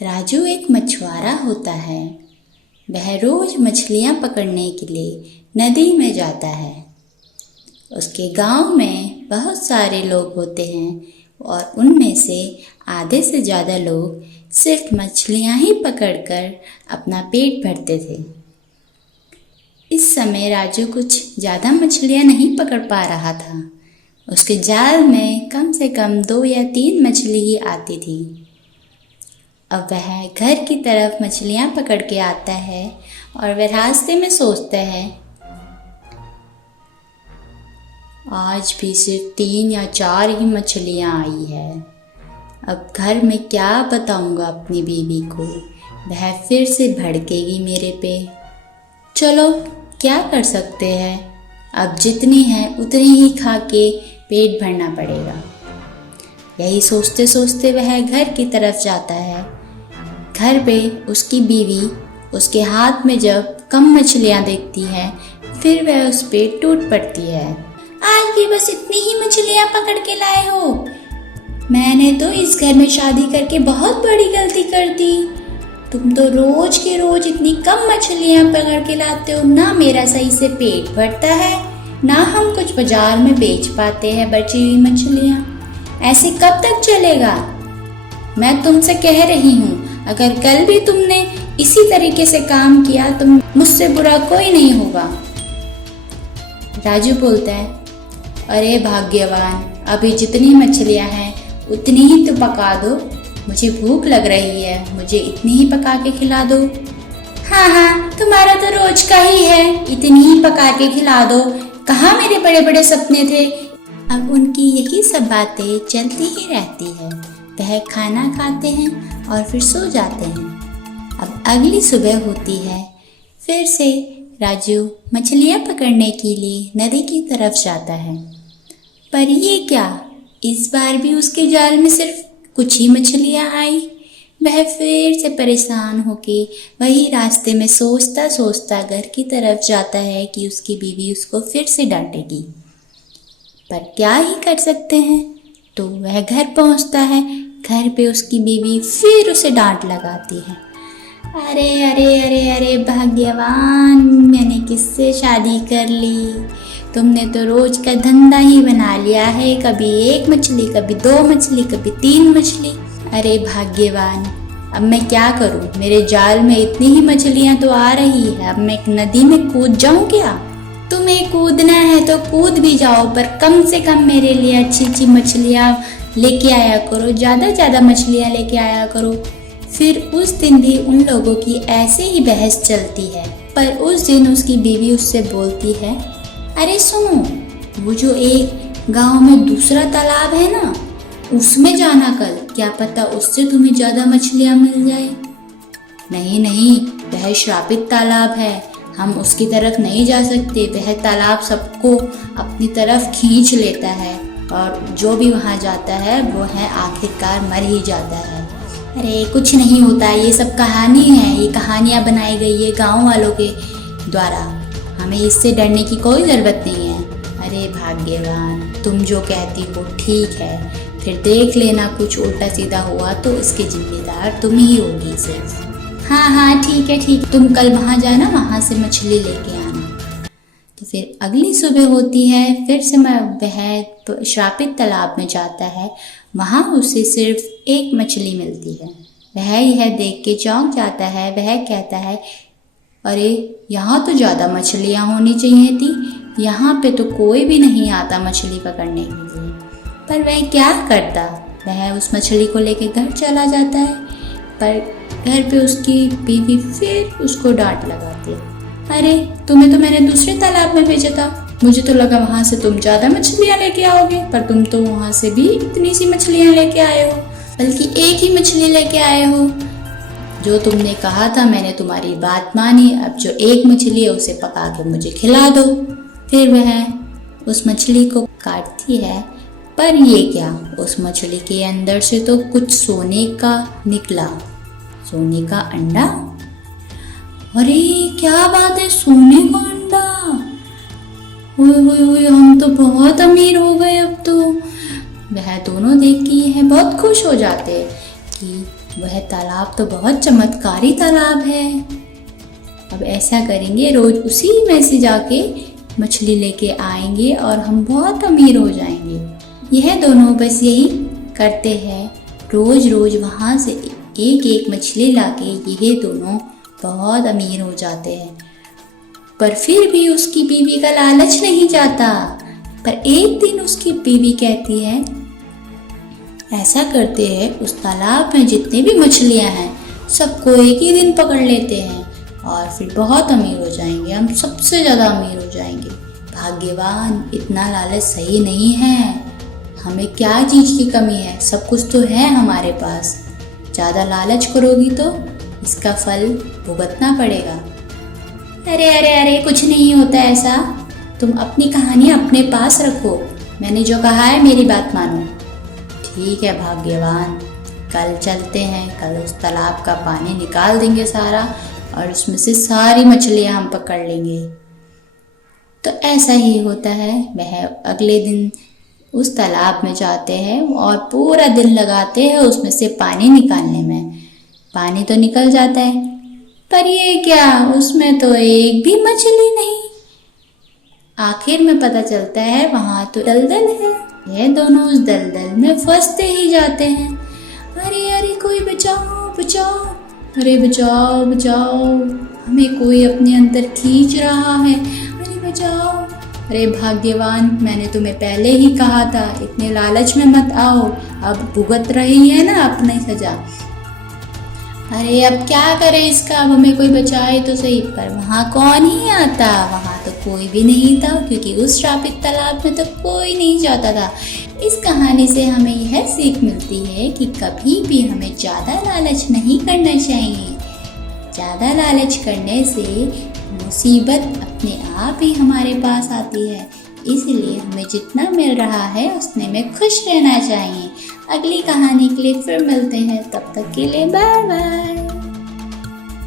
राजू एक मछुआरा होता है। वह रोज मछलियाँ पकड़ने के लिए नदी में जाता है। उसके गांव में बहुत सारे लोग होते हैं और उनमें से आधे से ज़्यादा लोग सिर्फ मछलियाँ ही पकड़कर अपना पेट भरते थे। इस समय राजू कुछ ज़्यादा मछलियाँ नहीं पकड़ पा रहा था। उसके जाल में कम से कम 2 या 3 मछली ही आती थी। अब वह घर की तरफ मछलियाँ पकड़ के आता है और वह रास्ते में सोचता है, आज भी सिर्फ 3 या 4 ही मछलियाँ आई है। अब घर में क्या बताऊँगा अपनी बीवी को, वह फिर से भड़केगी मेरे पे। चलो क्या कर सकते हैं, अब जितनी है उतनी ही खा के पेट भरना पड़ेगा। यही सोचते सोचते वह घर की तरफ जाता है। घर पे उसकी बीवी उसके हाथ में जब कम मछलियाँ देखती है, फिर वह उस पे टूट पड़ती है। आज भी बस इतनी ही मछलियाँ पकड़ के लाए हो? मैंने तो इस घर में शादी करके बहुत बड़ी गलती कर दी। तुम तो रोज के रोज इतनी कम मछलियाँ पकड़ के लाते हो, ना मेरा सही से पेट भरता है, ना हम कुछ बाजार में बेच पाते हैं बची हुई मछलियाँ। ऐसे कब तक चलेगा? मैं तुमसे कह रही हूँ, अगर कल भी तुमने इसी तरीके से काम किया तो मुझसे बुरा कोई नहीं होगा। राजू बोलता है, अरे भाग्यवान, अभी जितनी मछलियाँ हैं उतनी ही तो पका दो। मुझे भूख लग रही है, मुझे इतनी ही पका के खिला दो। हाँ, तुम्हारा तो रोज का ही है, इतनी ही पका के खिला दो। कहाँ मेरे बड़े बड़े सपने थे। अब उनकी यही सब बातें चलती ही रहती है। वह खाना खाते हैं और फिर सो जाते हैं। अब अगली सुबह होती है। फिर से राजू मछलियाँ पकड़ने के लिए नदी की तरफ जाता है। पर ये क्या, इस बार भी उसके जाल में सिर्फ कुछ ही मछलियाँ आई। वह फिर से परेशान होके वही रास्ते में सोचता सोचता घर की तरफ जाता है कि उसकी बीवी उसको फिर से डांटेगी। पर क्या ही कर सकते हैं। तो वह घर पहुंचता है। घर पे उसकी बीवी फिर उसे डांट लगाती है। अरे अरे अरे अरे भाग्यवान, मैंने किससे शादी कर ली? तुमने तो रोज का धंधा ही बना लिया है, कभी 1 मछली, कभी 2 मछली, कभी 3 मछली। अरे भाग्यवान, अब मैं क्या करूं? मेरे जाल में इतनी ही मछलियां तो आ रही है, अब मैं नदी में कूद जाऊं क्या? तुम्हें कूदना है तो कूद भी जाओ, पर कम से कम मेरे लिए अच्छी अच्छी मछलियां लेके आया करो, ज़्यादा मछलियां लेके आया करो। फिर उस दिन भी उन लोगों की ऐसे ही बहस चलती है। पर उस दिन उसकी बीवी उससे बोलती है, अरे सुनो, वो जो एक गांव में दूसरा तालाब है ना, उसमें जाना कल, क्या पता उससे तुम्हें ज़्यादा मछलियां मिल जाए। नहीं, वह श्रापित तालाब है, हम उसकी तरफ नहीं जा सकते। वह तालाब सबको अपनी तरफ खींच लेता है और जो भी वहाँ जाता है वो है आखिरकार मर ही जाता है। अरे कुछ नहीं होता, ये सब कहानी है, ये कहानियाँ बनाई गई है गाँव वालों के द्वारा, हमें इससे डरने की कोई ज़रूरत नहीं है। अरे भाग्यवान, तुम जो कहती हो ठीक है, फिर देख लेना कुछ उल्टा सीधा हुआ तो इसके जिम्मेदार तुम ही होगी सिर्फ। हाँ ठीक है, तुम कल वहाँ जाना, वहाँ से मछली लेके आना। तो फिर अगली सुबह होती है। फिर से वह श्रापित तालाब में जाता है। वहाँ उसे सिर्फ 1 मछली मिलती है। वह यह देख के चौंक जाता है। वह कहता है, अरे यहाँ तो ज़्यादा मछलियाँ होनी चाहिए थी, यहाँ पे तो कोई भी नहीं आता मछली पकड़ने के लिए। पर वह क्या करता, वह उस मछली को लेके घर चला जाता है। पर घर पे उसकी बीवी फिर उसको डांट लगाती है, अरे तुम्हें तो मैंने दूसरे तालाब में भेजा था, मुझे तो लगा वहाँ से तुम ज़्यादा मछलियाँ लेके आओगे, पर तुम तो वहाँ से भी इतनी सी मछलियाँ लेके आए हो, बल्कि 1 ही मछली लेके आए हो। जो तुमने कहा था मैंने तुम्हारी बात मानी, अब जो 1 मछली है उसे पका के मुझे खिला दो। फिर वह उस मछली को काटती है। पर ये क्या, उस मछली के अंदर से तो कुछ सोने का निकला, सोने का अंडा। अरे क्या बात है, सोने का अंडा, ओए हम तो बहुत अमीर हो गए अब तो। वह दोनों देख के बहुत खुश हो जाते कि वह तालाब तो बहुत चमत्कारी तालाब है। अब ऐसा करेंगे, रोज उसी में से जाके मछली लेके आएंगे और हम बहुत अमीर हो जाएंगे। यह दोनों बस यही करते हैं, रोज रोज वहाँ से एक एक मछली लाके ये दोनों बहुत अमीर हो जाते हैं। पर फिर भी उसकी बीवी का लालच नहीं जाता। पर एक दिन उसकी बीवी कहती है, ऐसा करते हैं, उस तालाब में जितने भी मछलियाँ हैं सबको एक ही दिन पकड़ लेते हैं और फिर बहुत अमीर हो जाएंगे, हम सबसे ज़्यादा अमीर हो जाएंगे। भाग्यवान, इतना लालच सही नहीं है। हमें क्या चीज़ की कमी है, सब कुछ तो है हमारे पास। ज़्यादा लालच करोगी तो इसका फल भुगतना पड़ेगा। अरे अरे अरे, कुछ नहीं होता ऐसा, तुम अपनी कहानी अपने पास रखो। मैंने जो कहा है मेरी बात मानो। ठीक है भाग्यवान, कल चलते हैं, कल उस तालाब का पानी निकाल देंगे सारा और उसमें से सारी मछलियाँ हम पकड़ लेंगे। तो ऐसा ही होता है। वह अगले दिन उस तालाब में जाते हैं और पूरा दिन लगाते हैं उसमें से पानी निकालने में। पानी तो निकल जाता है, पर ये क्या, उसमें तो एक भी मछली नहीं। आखिर में पता चलता है वहाँ तो दलदल है। ये दोनों उस दलदल में फंसते ही जाते हैं। अरे अरे, कोई बचाओ बचाओ, अरे बचाओ बचाओ, हमें कोई अपने अंदर खींच रहा है, अरे बचाओ। अरे भाग्यवान, मैंने तुम्हें पहले ही कहा था इतने लालच में मत आओ, अब भुगत रही है ना अपनी सजा। अरे अब क्या करें इसका, अब हमें कोई बचाए तो सही। पर वहाँ कौन ही आता, वहाँ तो कोई भी नहीं था, क्योंकि उस श्रापित तालाब में तो कोई नहीं जाता था। इस कहानी से हमें यह सीख मिलती है कि कभी भी हमें ज़्यादा लालच नहीं करना चाहिए। ज़्यादा लालच करने से मुसीबत अपने आप ही हमारे पास आती है। इसलिए हमें जितना मिल रहा है उसने में खुश रहना चाहिए। अगली कहानी के लिए फिर मिलते हैं, तब तक के लिए बाय बाय।